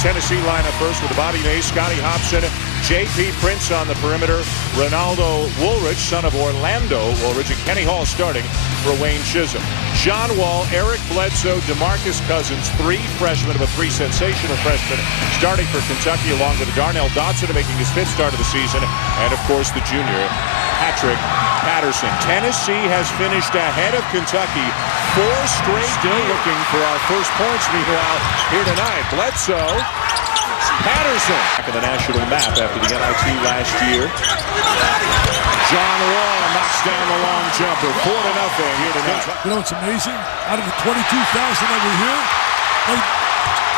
Tennessee lineup first with Bobby May, Scotty Hobson, J.P. Prince on the perimeter, Ronaldo Woolridge, son of Orlando Woolridge, and Kenny Hall starting for Wayne Chisholm. John Wall, Eric Bledsoe, DeMarcus Cousins, three freshmen of a three sensational freshmen starting for Kentucky, along with Darnell Dotson making his fifth start of the season, and of course the junior Patrick Patterson. Tennessee has finished ahead of Kentucky 4 straight. Still looking for our first points, meanwhile, here tonight. Bledsoe, Patterson. Back in the national map after the NIT last year. John Wall knocks down the long jumper. 4-0 here tonight. You know, it's amazing. Out of the 22,000 that were here,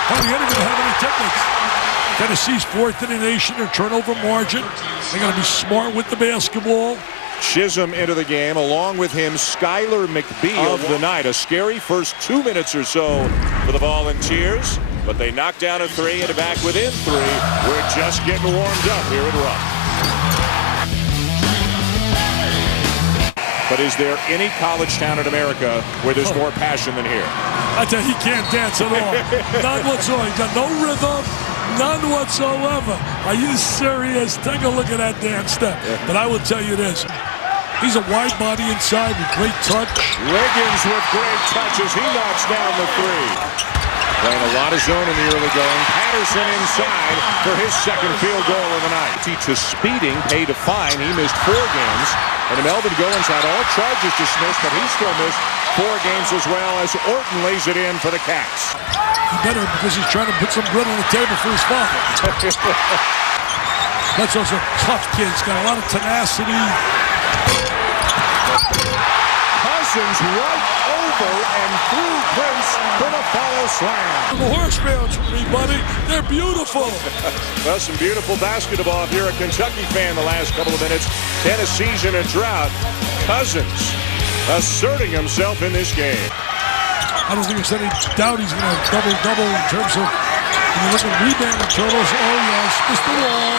hardly anyone have any techniques. Tennessee's 4th in the nation in turnover margin. They got to be smart with the basketball. Chisholm into the game, along with him, Skylar McBee of the night. A scary first 2 minutes or so for the Volunteers, but they knock down a 3 and back within 3. We're just getting warmed up here at Rupp. But is there any college town in America where there's more passion than here? I tell you, he can't dance at all. None whatsoever. He's got no rhythm. None whatsoever. Are you serious? Take a look at that dance step. But I will tell you this. He's a wide body inside with great touch. Wiggins with great touches. He knocks down the 3. Playing a lot of zone in the early going. Patterson inside for his second field goal of the night. To speeding, paid a fine. He missed 4 games. And Melvin Goins had all charges dismissed, but he still missed 4 games as well as Orton lays it in for the Cats. He better, because he's trying to put some bread on the table for his father. That's also a tough kid. He's got a lot of tenacity. Cousins right over and through Prince for the follow slam. The horse mounts for me, buddy. They're beautiful. Well, some beautiful basketball. If you're a Kentucky fan the last couple of minutes, Tennessee's in a drought. Cousins asserting himself in this game. I don't think there's any doubt he's going to double-double in terms of, when you look at rebounding totals. Oh, yes, Mr. Wall.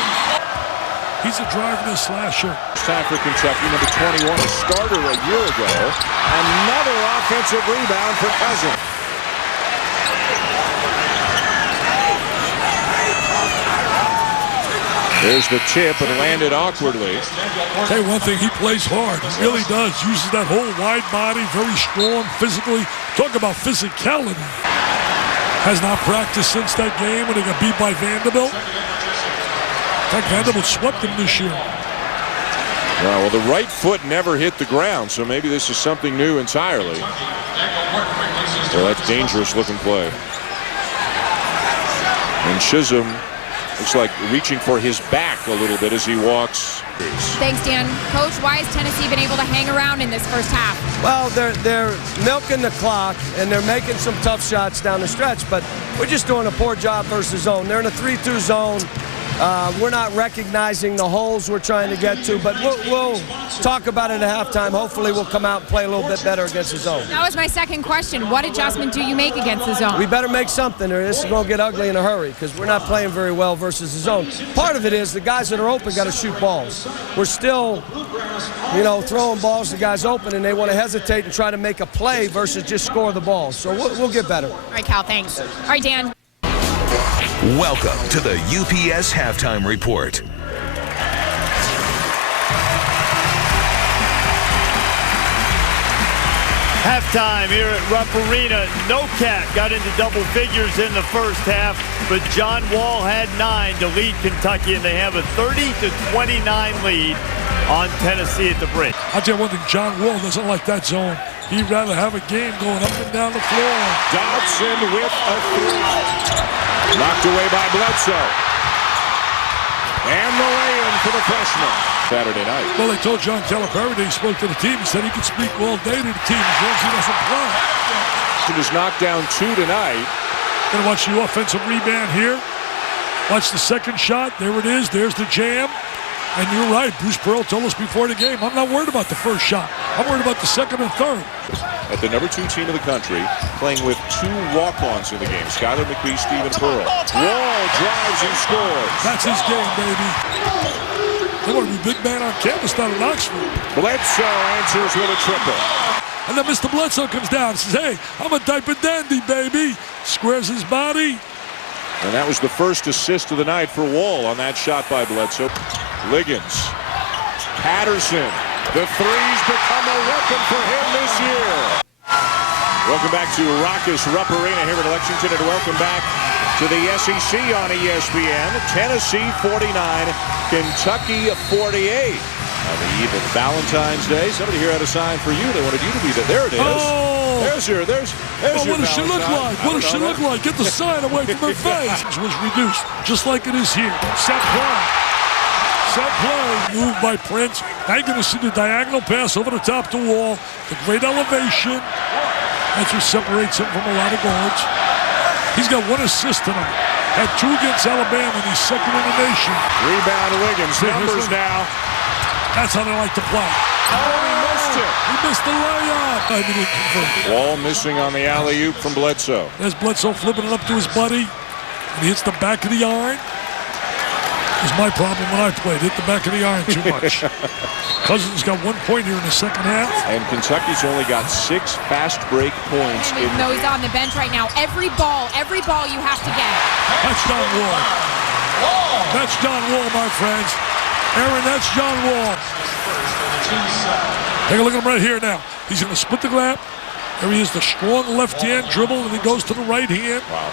He's a driver and a slasher. It's time for Kentucky, number 21, a starter a year ago. Another offensive rebound for Cousins. There's the tip and landed awkwardly. I'll tell you one thing, he plays hard. He really does. Uses that whole wide body, very strong physically. Talk about physicality. Has not practiced since that game when they got beat by Vanderbilt. In fact, Vanderbilt swept him this year. Well, the right foot never hit the ground, so maybe this is something new entirely. Well, that's dangerous looking play. And Chisholm looks like reaching for his back a little bit as he walks. Thanks, Dan. Coach, why has Tennessee been able to hang around in this first half? Well, they're milking the clock, and they're making some tough shots down the stretch, but we're just doing a poor job versus zone. They're in a 3-2 zone. We're not recognizing the holes we're trying to get to, but we'll talk about it at halftime. Hopefully we'll come out and play a little bit better against the zone. That was my second question. What adjustment do you make against the zone? We better make something, or this is going to get ugly in a hurry, because we're not playing very well versus the zone. Part of it is the guys that are open got to shoot balls. We're still, you know, throwing balls to guys open, and they want to hesitate and try to make a play versus just score the ball. So we'll get better. All right, Cal, thanks. All right, Dan. Welcome to the UPS Halftime Report. Halftime here at Rupp Arena. No Cat got into double figures in the first half, but John Wall had 9 to lead Kentucky, and they have a 30-29 lead on Tennessee at the break. I'll tell you one thing, John Wall doesn't like that zone. He'd rather have a game going up and down the floor. Dodson with a 3. Knocked away by Bledsoe. And the lay-in for the freshman. Saturday night. Well, they told John Calipari, he spoke to the team. He said he could speak all day to the team as long as he doesn't play. He was knocked down 2 tonight. Gonna watch the offensive rebound here. Watch the second shot. There it is. There's the jam. And you're right, Bruce Pearl told us before the game, I'm not worried about the first shot. I'm worried about the second and third. At the number 2 team in the country, playing with 2 walk-ons in the game. Skylar McBee, Stephen Pearl. Wall drives and scores. That's his game, baby. They want to be big man on campus down in Oxford. Bledsoe answers with a triple. And then Mr. Bledsoe comes down and says, hey, I'm a diaper dandy, baby. Squares his body. And that was the first assist of the night for Wall on that shot by Bledsoe. Liggins. Patterson. The threes become a weapon for him this year. Welcome back to Rockus Rupp Arena here in Lexington, and welcome back to the SEC on ESPN. Tennessee 49, Kentucky 48. On the eve of Valentine's Day, somebody here had a sign for you. They wanted you to be there. There it is. Oh! There's your What does she look like? What does she look like? Get the sign away from her face. It was reduced, just like it is here. Set play. Set play. Moved by Prince. Now you're going to see the diagonal pass over the top to Wall. The great elevation. That's what separates him from a lot of guards. He's got 1 assist tonight. Had 2 against Alabama, and he's second in the nation. Rebound Wiggins. Numbers now. That's how they like to play. Oh, he missed it. He missed the layup. I didn't convert. Wall missing on the alley-oop from Bledsoe. There's Bledsoe flipping it up to his buddy. And he hits the back of the iron. It was my problem when I played. Hit the back of the iron too much. Cousins got 1 point here in the second half. And Kentucky's only got 6 fast break points. Even though he's on the bench right now, every ball you have to get. That's John Wall. That's John Wall, my friends. Aaron, that's John Wall. Take a look at him right here now. He's going to split the grab. There he is, the strong left hand dribble, and he goes to the right hand. Wow.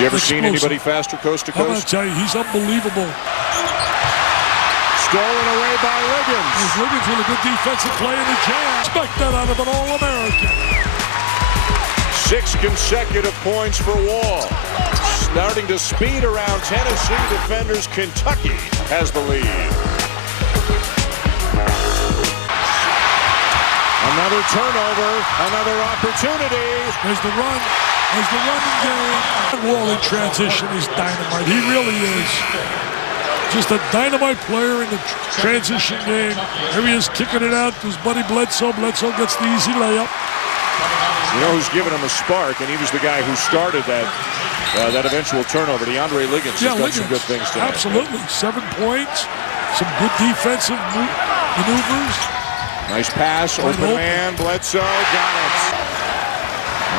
You ever seen anybody faster coast to coast? I'm going to tell you, he's unbelievable. Stolen away by Liggins. Liggins with a good defensive play in the jam. Expect that out of an All-American. 6 consecutive points for Wall. Starting to speed around Tennessee defenders. Kentucky has the lead. Another turnover, another opportunity. There's the run. There's the running game. Wall in transition is dynamite. He really is. Just a dynamite player in the transition game. Here he is kicking it out to his buddy Bledsoe. Bledsoe gets the easy layup. You know who's given him a spark, and he was the guy who started that eventual turnover. DeAndre Liggins has done some good things tonight. Absolutely. 7 points. Some good defensive maneuvers. Nice pass, open man, Bledsoe, got it.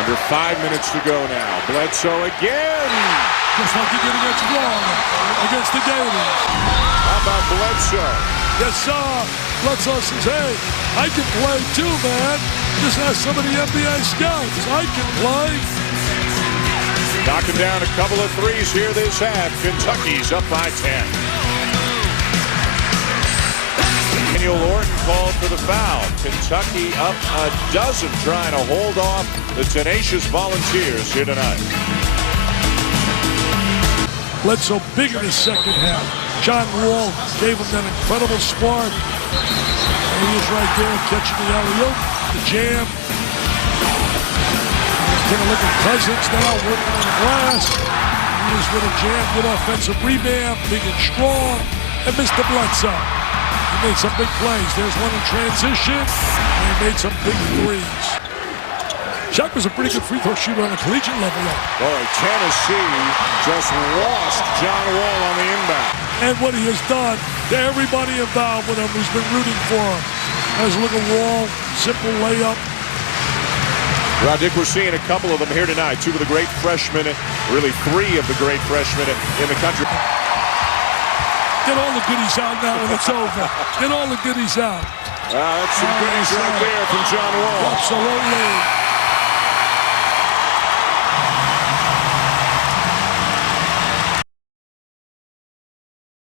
Under 5 minutes to go now. Bledsoe again. Just like he did against Florida, against the Gators. How about Bledsoe? Yes, sir. Bledsoe says, hey, I can play too, man. Just ask some of the NBA scouts. I can play. Knocking down a couple of threes here this half. Kentucky's up by 10. Daniel Orton called for the foul. Kentucky up a dozen trying to hold off the tenacious Volunteers here tonight. Bledsoe big in his second half. John Wall gave him that incredible spark. And he is right there catching the alley-oop, the jam. Take a look at Cousins now working on the glass. He is with a jam, good offensive rebound, big and strong. And Mr. Bledsoe. He made some big plays. There's one in transition, and he made some big threes. Chuck was a pretty good free throw shooter on a collegiate level. Boy, Tennessee just lost John Wall on the inbound. And what he has done to everybody involved with him who's been rooting for him. As a look at Wall, simple layup. Well, Dick, we're seeing a couple of them here tonight. 2 of the great freshmen, really 3 of the great freshmen in the country. Get all the goodies out now when it's over. Get all the goodies out. That's some goodies right there from John Wall. Absolutely.